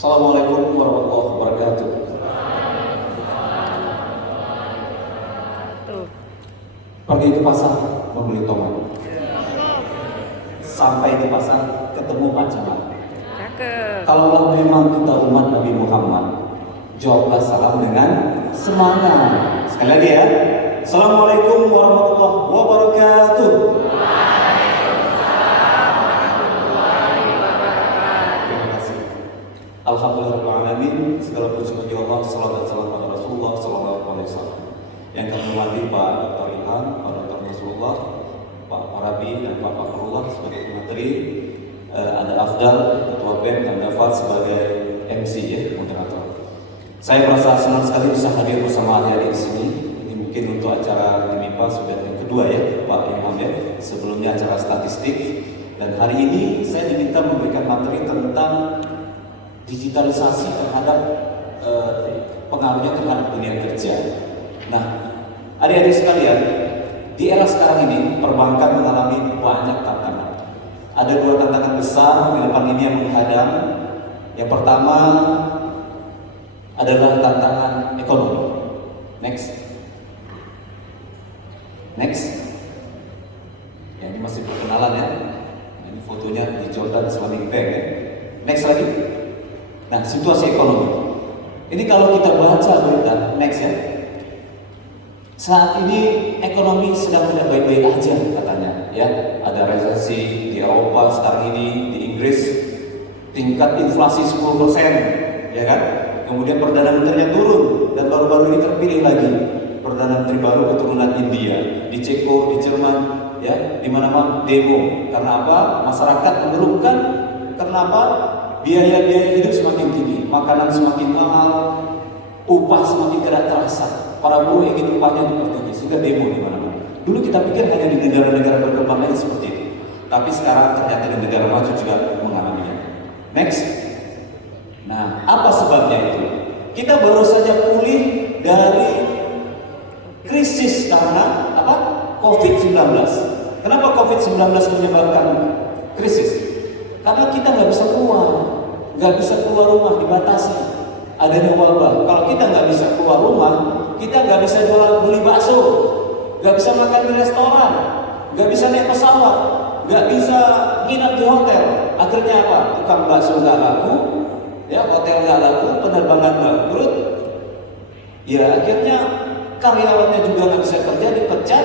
Assalamualaikum warahmatullahi wabarakatuh. Tuh. Pergi ke pasar membeli tomat. Sampai di pasar ketemu Pak Camat. Cakep. Kalaulah memang kita umat Nabi Muhammad, jawablah salam dengan semangat. Sekali lagi ya. Assalamualaikum warahmatullahi wabarakatuh. Terima kasih. Alhamdulillahirrahmanirrahim. Segala puji bagi Allah. Salawat dan salam pada Rasulullah Sallallahu Alaihi Wasallam. Yang kami hormati Pak Dr. Ilham, Pak Dr. Rasulullah, Pak Arabi dan Pak Fakrullah sebagai materi, ada Afdal Ketua BEM dan Dafar sebagai MC ya, moderator. Saya merasa senang sekali bisa hadir bersama adik-adik di sini. Ini mungkin untuk acara di MIPA sudah yang kedua ya, Pak Ilham ya. Sebelumnya acara statistik, dan hari ini saya diminta memberikan materi tentang digitalisasi terhadap pengaruhnya terhadap dunia kerja. Nah, adik-adik sekalian, di era sekarang ini perbankan mengalami banyak tantangan. Ada dua tantangan besar di depan ini yang menghadang. Yang pertama adalah tantangan ekonomi. Next. Ya, ini masih perkenalan ya. Ini fotonya di Jordan Islamic Bank ya. Next lagi. Nah, situasi ekonomi. Ini kalau kita baca berita, next ya. Saat ini ekonomi sedang tidak baik-baik aja katanya, ya. Ada resesi di Eropa sekarang ini, di Inggris tingkat inflasi 10%, ya kan? Kemudian Perdana Menterinya turun dan baru-baru ini terpilih lagi Perdana Menteri baru keturunan India. Di Ceko, di Jerman, ya, di mana-mana demo. Karena apa? Masyarakat mengeluhkan kenapa biaya-biaya hidup semakin tinggi, makanan semakin mahal, upah semakin tidak terasa. Para buruh ingin upahnya dipertinggi, sehingga demo di mana-mana. Dulu kita pikir hanya di negara-negara berkembang lain seperti itu, tapi sekarang ternyata di negara maju juga mengalaminya. Next. Nah, apa sebabnya itu? Kita baru saja pulih dari krisis karena apa? COVID-19. Kenapa COVID-19 menyebabkan krisis? Karena kita nggak bisa keluar rumah, dibatasi. Adanya wabah. Kalau kita nggak bisa keluar rumah, kita nggak bisa beli bakso, nggak bisa makan di restoran, nggak bisa naik pesawat, nggak bisa nginap di hotel. Akhirnya apa? Tukang bakso nggak laku, ya, hotel nggak laku, penerbangan bangkrut. Ya, akhirnya karyawannya juga nggak bisa kerja, dipecat.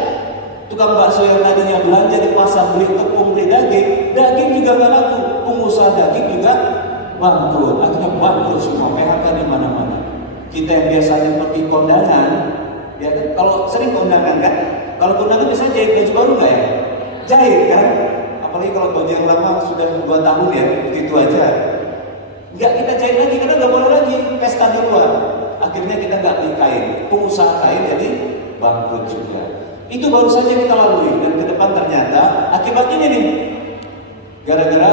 Tukang bakso yang tadinya belanja di pasar beli tepung, beli daging juga nggak laku. Pengusaha daging juga bangkrut, akhirnya bangkrut semua, PHK di mana-mana. Kita yang biasanya pergi kondangan, ya, kalau sering kondangan kan, kalau kondangan bisa jahit baju baru nggak ya? Jahit kan? Apalagi kalau baju yang lama sudah 2 tahun ya, begitu aja. Nggak kita jahit lagi karena nggak boleh lagi pesta di luar. Akhirnya kita nggak beli kain, pengusaha kain jadi bangkrut juga. Itu baru saja kita lalui, dan ke depan ternyata akibatnya nih, gara-gara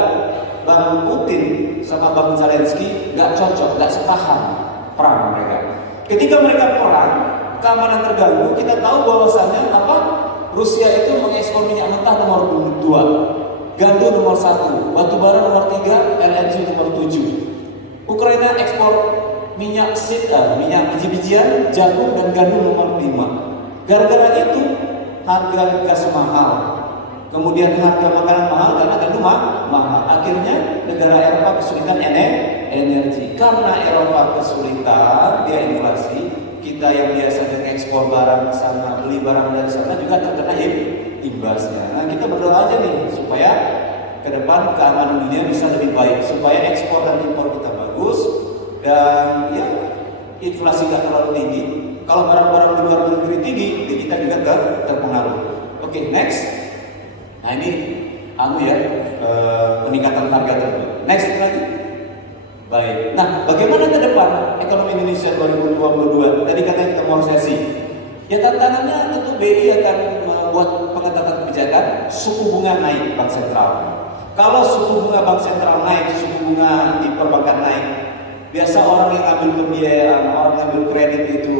Bang Putin sama Bang Zelensky nggak cocok, nggak sepaham perang mereka. Ketika mereka perang, keamanan terganggu. Kita tahu bahwasannya apa? Rusia itu mengekspor minyak mentah nomor 2, gandum nomor 1, batu bara nomor 3, LNG nomor 7. Ukraina ekspor minyak minyak biji-bijian, jagung dan gandum nomor 5. Gara-gara itu harga gas mahal. Kemudian harga makanan mahal karena gandum mahal. Akhirnya negara Eropa kesulitan energi. Karena Eropa kesulitan, dia inflasi. Kita yang biasanya ekspor barang ke sana, beli barang dari sana juga terkena imbasnya. Nah, kita berdoa aja nih supaya ke depan keamanan dunia bisa lebih baik, supaya ekspor dan impor kita bagus dan ya inflasi nggak terlalu tinggi. Kalau barang-barang di luar negeri tinggi, kita juga terpengaruh. Oke, next. Nah, ini peningkatan harga tersebut. Next lagi. Baik. Nah, bagaimana ke depan ekonomi Indonesia 2022? Tadi katanya kita mau resesi. Ya, tantangannya tentu BI akan membuat pengetatan kebijakan, suku bunga naik bank sentral. Kalau suku bunga bank sentral naik, suku bunga di perbankan naik, biasa orang yang ambil pembiayaan, orang yang ambil kredit itu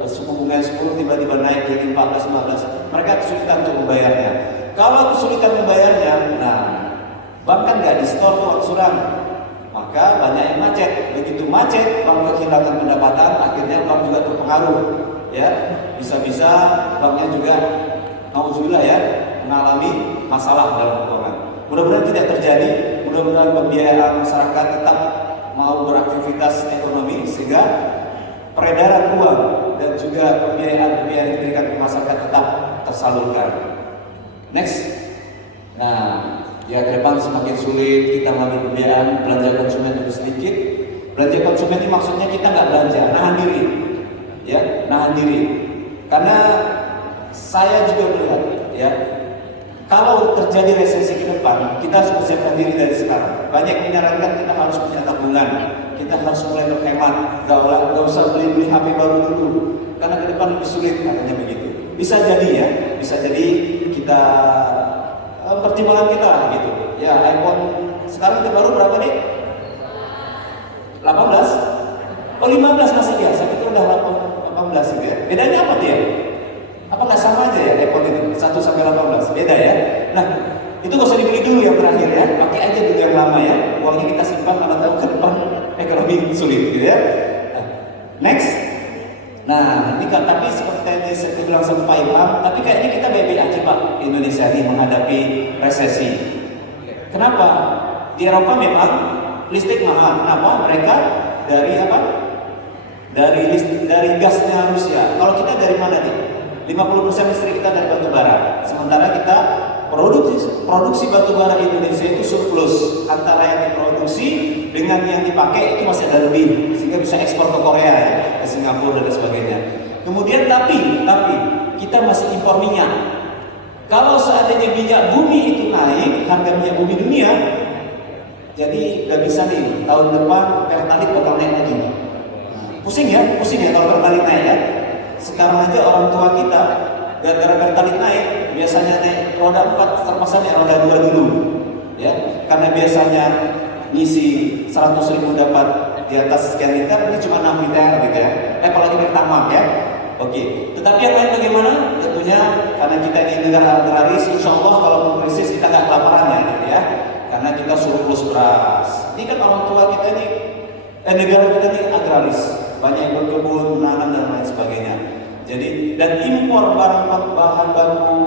suku bunga 10 tiba-tiba naik jadi 14-15, mereka kesulitan untuk membayarnya. Kalau kesulitan membayarnya, nah, bank kan nggak di store tuh angsuran, maka banyak yang macet. Begitu macet, bank kehilangan pendapatan, akhirnya bank juga terpengaruh. Ya, bisa-bisa banknya juga nauzubillah ya mengalami masalah dalam keuangan. Mudah-mudahan tidak terjadi. Mudah-mudahan pembiayaan masyarakat tetap mau beraktivitas ekonomi sehingga peredaran uang dan juga pembiayaan yang diberikan ke masyarakat tetap tersalurkan. Next. Nah, ya ke depan semakin sulit kita mengambil pembiayaan, belanja konsumen lebih sedikit. Belanja konsumen ini maksudnya kita nggak belanja, nahan diri, ya, nahan diri. Karena saya juga melihat, ya, kalau terjadi resesi ke depan, kita harus persiapkan diri dari sekarang. Banyak menyarankan kita harus punya tabungan, kita harus mulai berhemat, nggak usah beli HP baru dulu, karena ke depan lebih sulit, katanya begitu. Bisa jadi ya, bisa jadi kita pertimbangan kita lah gitu. Ya, iPhone sekarang terbaru berapa nih? 18? Oh 15 masih ya, saya pikir udah 18 gitu ya. Bedanya apa dia? Apa nggak sama aja ya iPhone itu 1 sampai 18? Beda ya. Nah, itu nggak usah dibeli dulu yang terakhir ya, pakai aja dulu yang lama ya. Uangnya kita simpan karena tahu ke depan ekonomi sulit gitu ya. Next. Nah, ini kan tapi seperti tadi saya bilang sama Pak Ilham, tapi kayaknya kita baik-baik aja Pak Indonesia ini menghadapi resesi. Kenapa? Di Eropa memang listrik mahal. Kenapa? Mereka dari apa? Dari gasnya Rusia. Kalau kita dari mana nih? 50% listrik kita dari batu bara. Sementara kita produksi batu bara Indonesia itu surplus, antara yang diproduksi dengan yang dipakai itu masih ada lebih, sehingga bisa ekspor ke Korea ya, ke Singapura dan sebagainya. Kemudian tapi kita masih impor minyak. Kalau seandainya minyak bumi itu naik, harga minyak bumi dunia, jadi nggak bisa nih tahun depan Pertalite bakal naik lagi. Pusing ya kalau Pertalite naik ya. Sekarang aja orang tua kita gara-gara Pertalite naik, biasanya naik roda 4 terpaksa naik roda 2 dulu, ya, karena biasanya ngisi 100.000 dapat di atas sekian liter, ini cuma 6 liter gitu ya. Apalagi pertama ya. Oke. Tetapi yang lain bagaimana? Tentunya karena kita ini negara agraris, insya Allah kalau krisis kita nggak kelaparan ya, gitu ya. Karena kita surplus beras. Ini kan orang tua kita ini, negara kita ini agraris, banyak yang berkebun, menanam dan lain sebagainya. Jadi dan impor bahan baku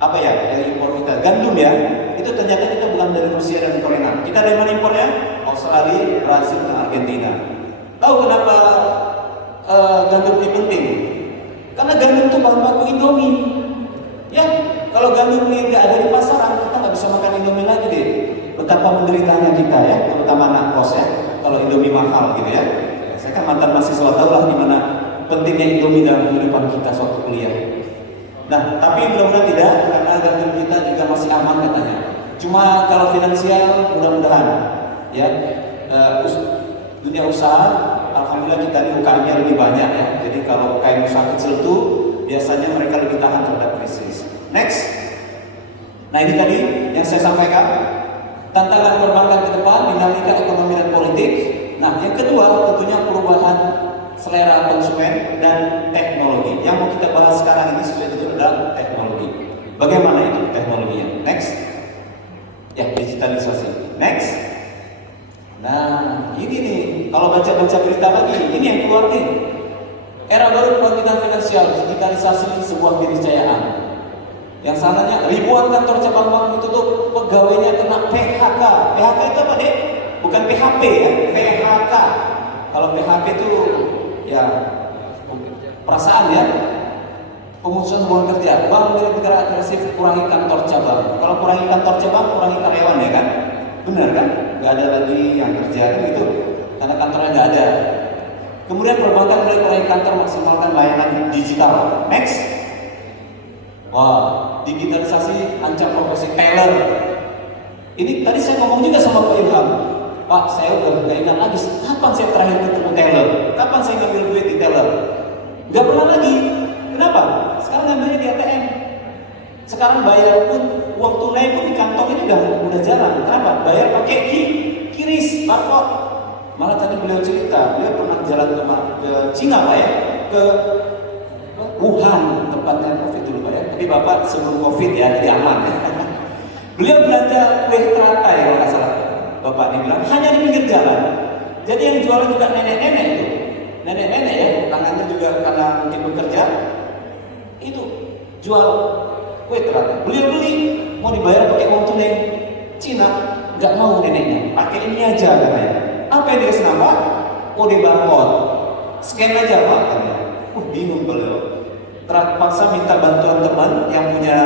apa ya? Yang impor kita gandum ya. Itu ternyata kita bukan dari Rusia dan Korea. Kita dari mana impornya? Australia, Brazil, dan Argentina. Tahu kenapa gandum ini penting? Karena gandum itu bahan baku Indomie. Ya, kalau gandum ini nggak ada di pasaran, kita nggak bisa makan Indomie lagi deh. Betapa menderitanya kita ya, terutama anak kos ya. Kalau Indomie mahal gitu ya. Saya kan mantan mahasiswa, tahu lah gimana pentingnya Indomie dalam kehidupan kita suatu kuliah. Nah, tapi mudah-mudahan tidak, karena gandum kita juga masih aman katanya. Cuma kalau finansial, mudah-mudahan ya dunia usaha, alhamdulillah kita ini UKM-nya lebih banyak ya. Jadi kalau UKM usaha kecil itu biasanya mereka lebih tahan terhadap krisis. Next. Nah ini tadi yang saya sampaikan, tantangan perbankan ke depan, dinamika ekonomi dan politik. Nah yang kedua tentunya perubahan selera konsumen dan teknologi. Yang mau kita bahas sekarang ini sesuai itu adalah teknologi. Bagaimana itu teknologinya? Next. Ya, digitalisasi. Next. Nah, ini nih, kalau baca-baca berita lagi, ini yang keluar nih. Era baru kebangkitan finansial, digitalisasi sebuah keniscayaan. Yang sananya ribuan kantor cabang bank ditutup, pegawainya kena PHK. PHK itu apa deh? Bukan PHP ya, PHK. Kalau PHP itu ya perasaan ya, pemutusan hubungan kerja. Bank milik negara agresif kurangi kantor cabang. Kalau kurangi kantor cabang, kurangi karyawan ya kan? Benar kan? Nggak ada lagi yang kerja kan gitu, karena kantornya nggak ada. Kemudian perbankan mulai kurangi kantor, maksimalkan layanan digital. Next. Wah, digitalisasi ancam profesi teller. Ini tadi saya ngomong juga sama Pak Ilham. Pak, saya udah nggak ingat lagi kapan saya terakhir ketemu teller, kapan saya ngambil duit di teller. Nggak pernah lagi. Kenapa? Sekarang ngambilnya di ATM. Sekarang bayar pun uang tunai pun di kantong ini udah jarang. Kenapa? Bayar pakai kiris, barcode. Malah tadi beliau cerita, beliau pernah jalan ke Cina Pak ya, ke Wuhan tempatnya COVID dulu Pak ya. Tapi Bapak sebelum COVID ya, jadi aman ya. Beliau belanja kue teratai kalau nggak salah. Bapak dibilang hanya Jadi yang jualan juga nenek-nenek itu, nenek-nenek ya, tangannya juga karena mungkin bekerja, itu jual kue ternyata. Beliau beli, mau dibayar pakai uang tunai Cina, nggak mau neneknya, pakai ini aja katanya. Apa yang dikasih nama? Kode barcode, scan aja Pak katanya. Bingung beliau. Terpaksa minta bantuan teman yang punya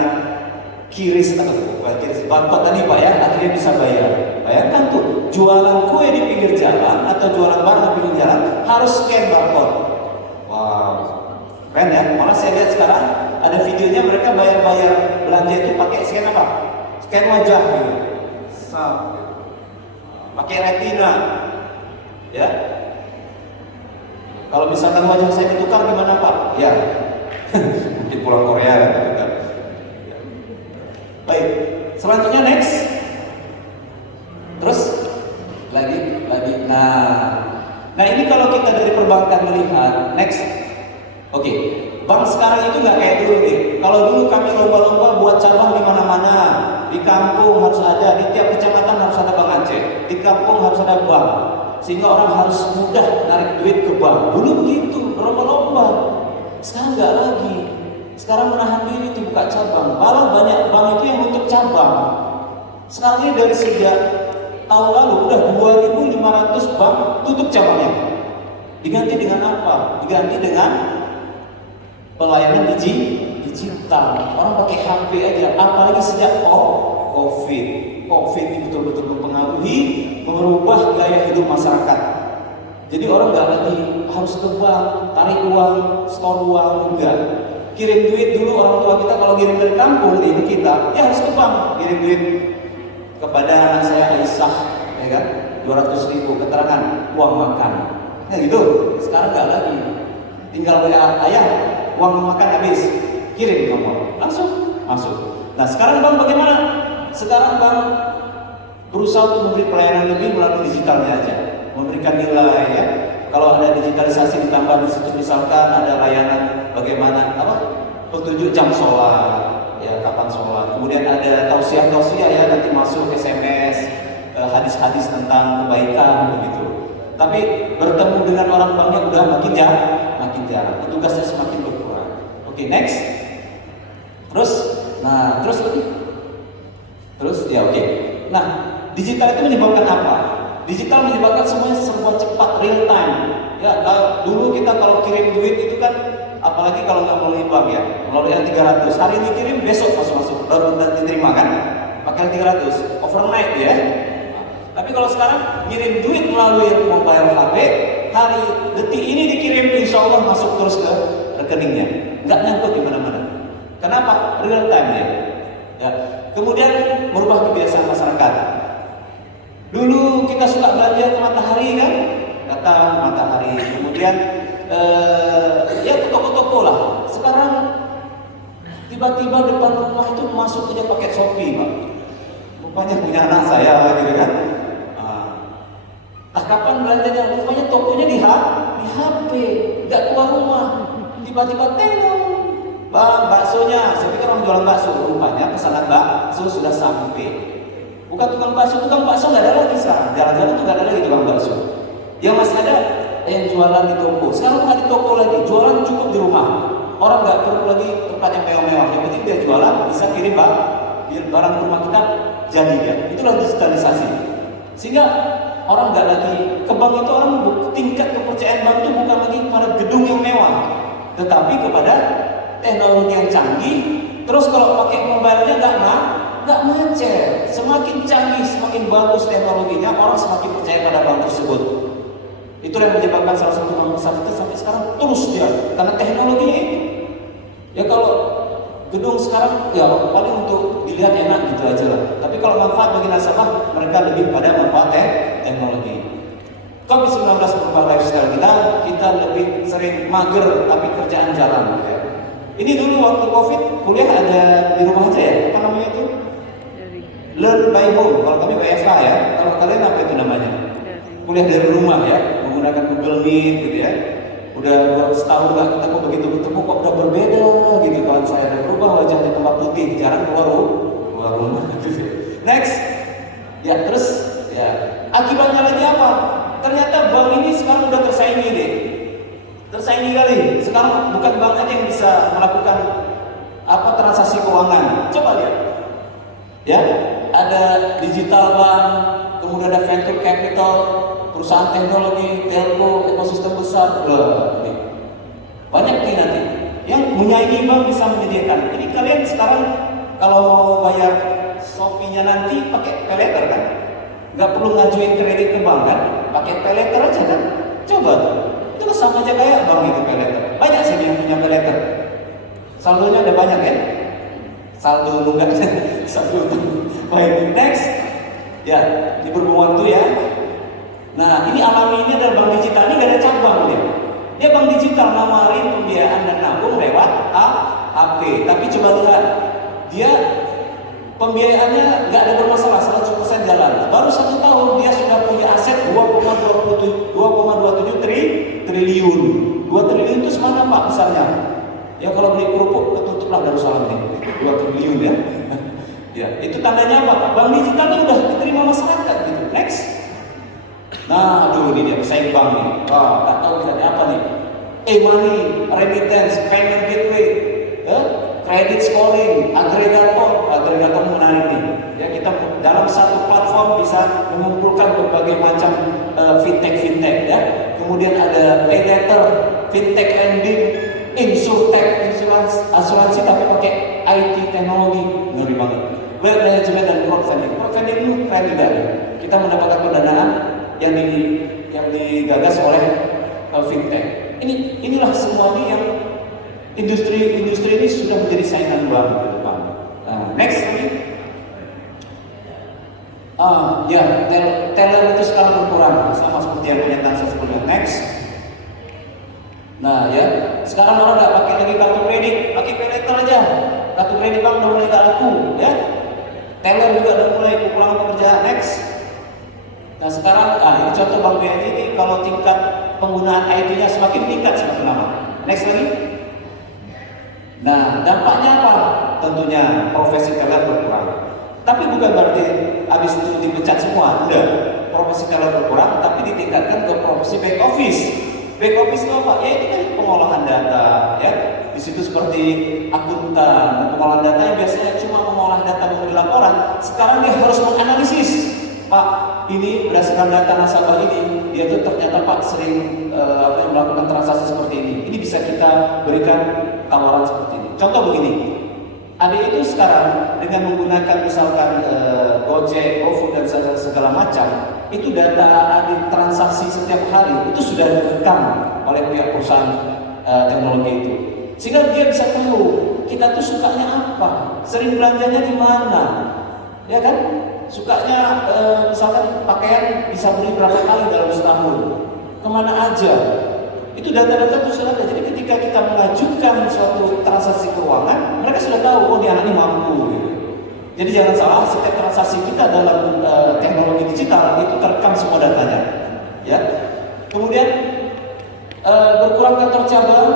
kiris atau bukan kiris, barcode tadi Pak ya, akhirnya bisa bayar. Bayangkan tuh, jualan kue di pinggir jalan atau jualan barang di pinggir jalan harus scan barcode. Wow, keren ya. Malah saya lihat sekarang ada videonya mereka bayar-bayar belanja itu pakai scan apa? Scan wajah gitu. Pakai retina. Ya. Kalau misalkan wajah saya ditukar gimana Pak? Ya. Mungkin pulang Korea kan gitu kan. Baik. Selanjutnya next. Terus lagi. Nah ini kalau kita dari perbankan melihat next. Oke. Bank sekarang itu nggak kayak dulu nih. Kalau dulu kami lomba-lomba buat cabang di mana-mana. Di kampung harus ada, di tiap kecamatan harus ada Bank Aceh. Di kampung harus ada bank. Sehingga orang harus mudah narik duit ke bank. Dulu begitu, berlomba-lomba. Sekarang nggak lagi. Sekarang menahan diri itu buka cabang. Malah banyak bank itu yang untuk cabang. Sekarang ini dari sejak tahun lalu udah 2.500 bank tutup cabangnya. Diganti dengan apa? Diganti dengan pelayanan digital. Orang pakai HP aja. Apalagi sejak COVID ini betul-betul mempengaruhi, merubah gaya hidup masyarakat. Jadi orang nggak lagi harus ke bank, tarik uang, store uang, enggak. Kirim duit dulu orang tua kita kalau kirim dari kampung ini kita, ya harus ke bank kirim duit kepada anak saya Aisyah, ya kan, 200.000 keterangan uang makan. Ya gitu. Sekarang nggak lagi. Tinggal WA ayah, uang makan habis, kirim nomor, langsung masuk. Nah sekarang bank bagaimana? Sekarang bank berusaha untuk memberi pelayanan lebih melalui digitalnya aja, memberikan nilai ya. Kalau ada digitalisasi ditambah di situ misalkan ada layanan bagaimana petunjuk jam sholat, ya kapan sholat. Kemudian ada tausiah ya nanti masuk SMS, hadis-hadis tentang kebaikan begitu. Tapi bertemu dengan orang banknya udah makin jarang, petugasnya semakin berkurang. Oke, next. Terus ya oke. Nah, digital itu menyebabkan apa? Digital menyebabkan semuanya serba cepat, real time. Ya, dulu kita kalau kirim duit itu kan, apalagi kalau nggak melalui bank ya, melalui L300. Hari ini kirim, besok masuk, baru diterima kan? Pakai L300, overnight ya. Tapi kalau sekarang ngirim duit melalui mobile HP, hari detik ini dikirim, insya Allah masuk terus ke rekeningnya, nggak nyangkut di mana-mana. Kenapa? Real time ya. Kemudian merubah kebiasaan masyarakat. Dulu kita suka belanja ke Matahari kan, datang Matahari. Kemudian ya ke toko-toko lah. Sekarang tiba-tiba depan rumah itu masuk aja pakai Shopee, Pak. Rupanya punya anak saya gitu kan. Kapan belanjanya? Rupanya tokonya di HP, nggak keluar rumah. Tiba-tiba tengok, bang baksonya, saya pikir orang jualan bakso. Rupanya pesanan bakso sudah sampai. Bukan tukang bakso nggak ada lagi sekarang. Jalan-jalan tuh nggak ada lagi tukang bakso. Yang masih ada yang jualan di toko. Sekarang nggak di toko lagi, jualan cukup di rumah. Orang nggak perlu lagi tempat yang mewah-mewah. Yang penting dia jualan, bisa kirim biar barang rumah kita jadi ya. Itulah digitalisasi. Sehingga orang nggak lagi ke bank itu, orang tingkat kepercayaan bank itu bukan lagi pada gedung yang mewah, tetapi kepada teknologi yang canggih. Terus kalau pakai mobile-nya nggak macet. Semakin canggih, semakin bagus teknologinya, orang semakin percaya pada bank tersebut. Itulah yang menyebabkan salah satu bank besar itu sampai sekarang terus dia karena teknologinya itu. Ya kalau gedung sekarang ya paling untuk dilihat enak gitu aja lah. Tapi kalau manfaat bagi nasabah, mereka lebih pada manfaat teknologi. COVID-19 merubah lifestyle kita lebih sering mager tapi kerjaan jalan. Ya. Ini dulu waktu COVID kuliah ada di rumah aja ya. Apa namanya itu? Learn by home. Kalau kami WFH ya. Kalau kalian apa itu namanya? Kuliah dari rumah ya, menggunakan Google Meet gitu ya. Udah setahun nggak ketemu, begitu ketemu kok udah berbeda gitu. Kalau saya udah berubah wajahnya tempat putih, jarang keluar rumah gitu. Next, ya terus ya akibatnya lagi apa? Ternyata tersaingi deh. Tersaingi kali. Sekarang bukan bank aja yang bisa melakukan transaksi keuangan. Coba lihat. Ya, ada digital bank, kemudian ada venture capital, perusahaan teknologi, telco, ekosistem besar. Banyak nih nanti yang menyaingi bank bisa menyediakan. Jadi kalian sekarang kalau mau bayar Shopee-nya nanti pakai paylater kan? Nggak perlu ngajuin kredit ke bank kan? Pakai paylater aja kan? Coba tuh. Itu sama aja kayak bank itu paylater. Banyak sih yang punya paylater. Saldonya ada banyak ya? Saldo nunggak saldo. Baik, next. Ya, di berhubung waktu ya. Nah, ini alami ini adalah bank digital, ini gak ada cabang dia. Dia bank digital nawarin pembiayaan dan nabung lewat HP. Tapi coba lihat, dia pembiayaannya nggak ada bermasalah, 100% jalan. Baru 1 tahun dia sudah punya aset 2,27 triliun. 2 triliun itu semana Pak besarnya? Ya kalau beli kerupuk ketutuplah Darussalam nih. 2 triliun ya. Ya, itu tandanya apa? Bank digital ini udah diterima masyarakat gitu. Next. Nah, aduh ini dia pesaing bank nih. Wah, nggak tahu misalnya apa nih? E-money, remittance, payment gateway, credit scoring, agregator menarik nih. Ya, kita dalam satu platform bisa mengumpulkan berbagai macam fintech ya. Kemudian ada pay letter, fintech lending, insurtech, asuransi tapi pakai IT teknologi, ngeri banget. Wealth management dan crowdfunding. Crowdfunding itu keren juga. Kita mendapatkan pendanaan yang digagas oleh fintech. Inilah semua ini yang industri ini sudah menjadi saingan bank ke depan. Next lagi. Teller itu sekarang berkurang sama seperti yang pernyataan saya sebelumnya. Next. Nah ya, sekarang orang nggak pakai lagi kartu kredit, pakai paylater aja. Kartu kredit bank udah mulai nggak laku, ya. Teller juga udah mulai kekurangan pekerjaan. Next. Nah sekarang, ini contoh Bank BNI ini kalau tingkat penggunaan IT-nya semakin meningkat semakin lama. Next lagi. Nah dampaknya apa? Tentunya profesi teller berkurang. Tapi bukan berarti habis itu dipecat semua, enggak. Profesi teller berkurang, tapi ditingkatkan ke profesi back office. Back office itu apa? Ya ini kan pengolahan data, ya. Di situ seperti akuntan, pengolahan data yang biasanya cuma mengolah data memberi laporan, sekarang dia harus menganalisis. Pak, ini berdasarkan data nasabah ini, dia tuh ternyata Pak sering melakukan transaksi seperti ini. Ini bisa kita berikan tawaran seperti ini. Contoh begini, adik itu sekarang dengan menggunakan misalkan Gojek, GoFood dan segala macam, itu data adik transaksi setiap hari itu sudah direkam oleh pihak perusahaan teknologi itu. Sehingga dia bisa tahu kita tuh sukanya apa, sering belanjanya di mana, ya kan? Sukanya misalkan pakaian bisa beli berapa kali dalam setahun, kemana aja. Itu data-data itu sudah ada. Jadi ketika kita mengajukan suatu transaksi keuangan, mereka sudah tahu, oh dia anak ini mampu gitu. Jadi jangan salah, setiap transaksi kita dalam teknologi digital itu terekam semua datanya, ya. Kemudian berkurang kantor cabang,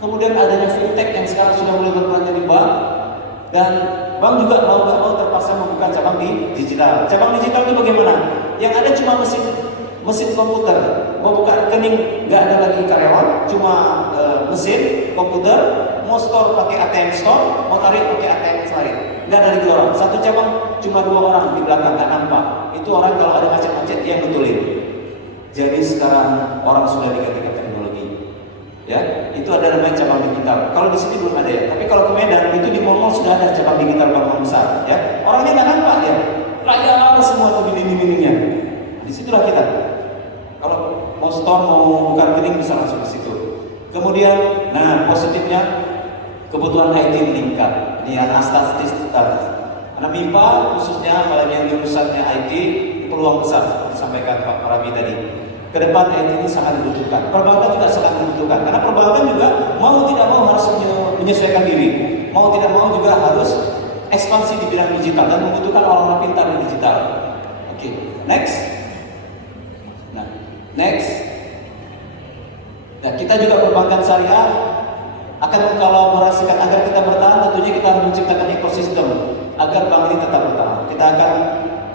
kemudian adanya fintech yang sekarang sudah mulai berperan jadi bank, dan bank juga mau nggak mau terpaksa membuka cabang di digital. Cabang digital itu bagaimana? Yang ada cuma mesin komputer, mau buka rekening nggak ada lagi karyawan, cuma mesin komputer, mau store pakai ATM store, mau tarik pakai ATM tarik, nggak ada lagi orang. Satu cabang cuma 2 orang di belakang, nggak nampak. Itu orang kalau ada macet-macet dia betulin. Jadi sekarang orang sudah diganti teknologi, ya. Itu ada namanya cabang digital. Kalau di sini belum ada ya, tapi kalau ke Medan itu di mall sudah ada cabang digital bank besar, ya. Orangnya nggak nampak ya, layar semua tuh dinding-dindingnya. Di situlah kita. Kalau mau store, mau buka rekening bisa langsung ke situ. Kemudian, nah positifnya kebutuhan IT meningkat. Ini yang statistik. Anak MIPA khususnya apalagi yang jurusannya IT peluang besar disampaikan Pak Parabi tadi. Ke depan IT ini sangat dibutuhkan. Perbankan juga sangat dibutuhkan karena perbankan juga mau tidak mau harus menyesuaikan diri. Mau tidak mau juga harus ekspansi di bidang digital dan membutuhkan orang-orang pintar di digital. Oke, next. Next. Nah, kita juga perbankan syariah akan mengkolaborasikan agar kita bertahan. Tentunya kita harus menciptakan ekosistem agar bank ini tetap bertahan. Kita akan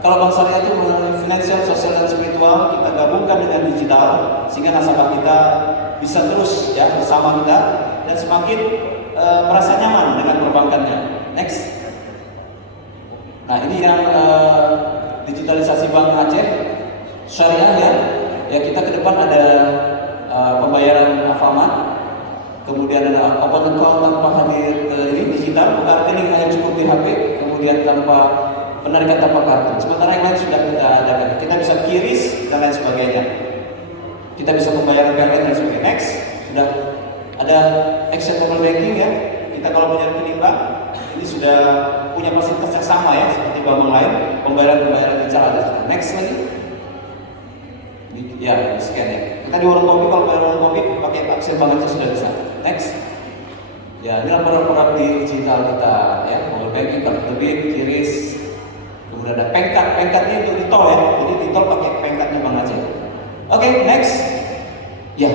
Kalau bank syariah itu mengenai finansial, sosial, dan spiritual, kita gabungkan dengan digital sehingga nasabah kita bisa terus ya bersama kita dan semakin merasa nyaman dengan perbankannya. Next. Nah ini yang digitalisasi Bank Aceh Syariah ya kita ke depan ada pembayaran Alfamart, kemudian ada open account tanpa hadir ini digital, bukan rekening hanya cukup di HP, kemudian tanpa penarikan tanpa kartu. Sementara yang lain sudah kita adakan. Kita bisa kiris dan lain sebagainya. Kita bisa membayar PLN dan sebagainya. Next, sudah ada acceptable banking ya. Kita kalau punya rekening bank, ini sudah punya fasilitas yang sama ya seperti bank lain. Pembayaran digital ada. Next lagi. Ya, scan ya. Kita di warung kopi, kalau bayar warung kopi pakai akses bank aja sudah bisa. Next. Ya, ini laporan digital kita ya, mobile banking, kartu debit, kiris. Kemudian ada pengkat, pengkatnya untuk di tol ya. Jadi di tol pakai pengkatnya Bank Aceh. Oke, next. Ya,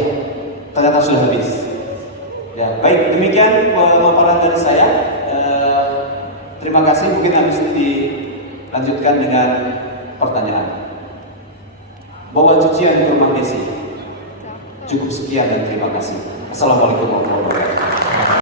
ternyata sudah habis. Ya, baik, demikian pemaparan dari saya. Terima kasih. Mungkin habis ini dilanjutkan dengan pertanyaan. Bawa cucian ke rumah Desi. Cukup sekian dan terima kasih. Assalamualaikum warahmatullahi wabarakatuh.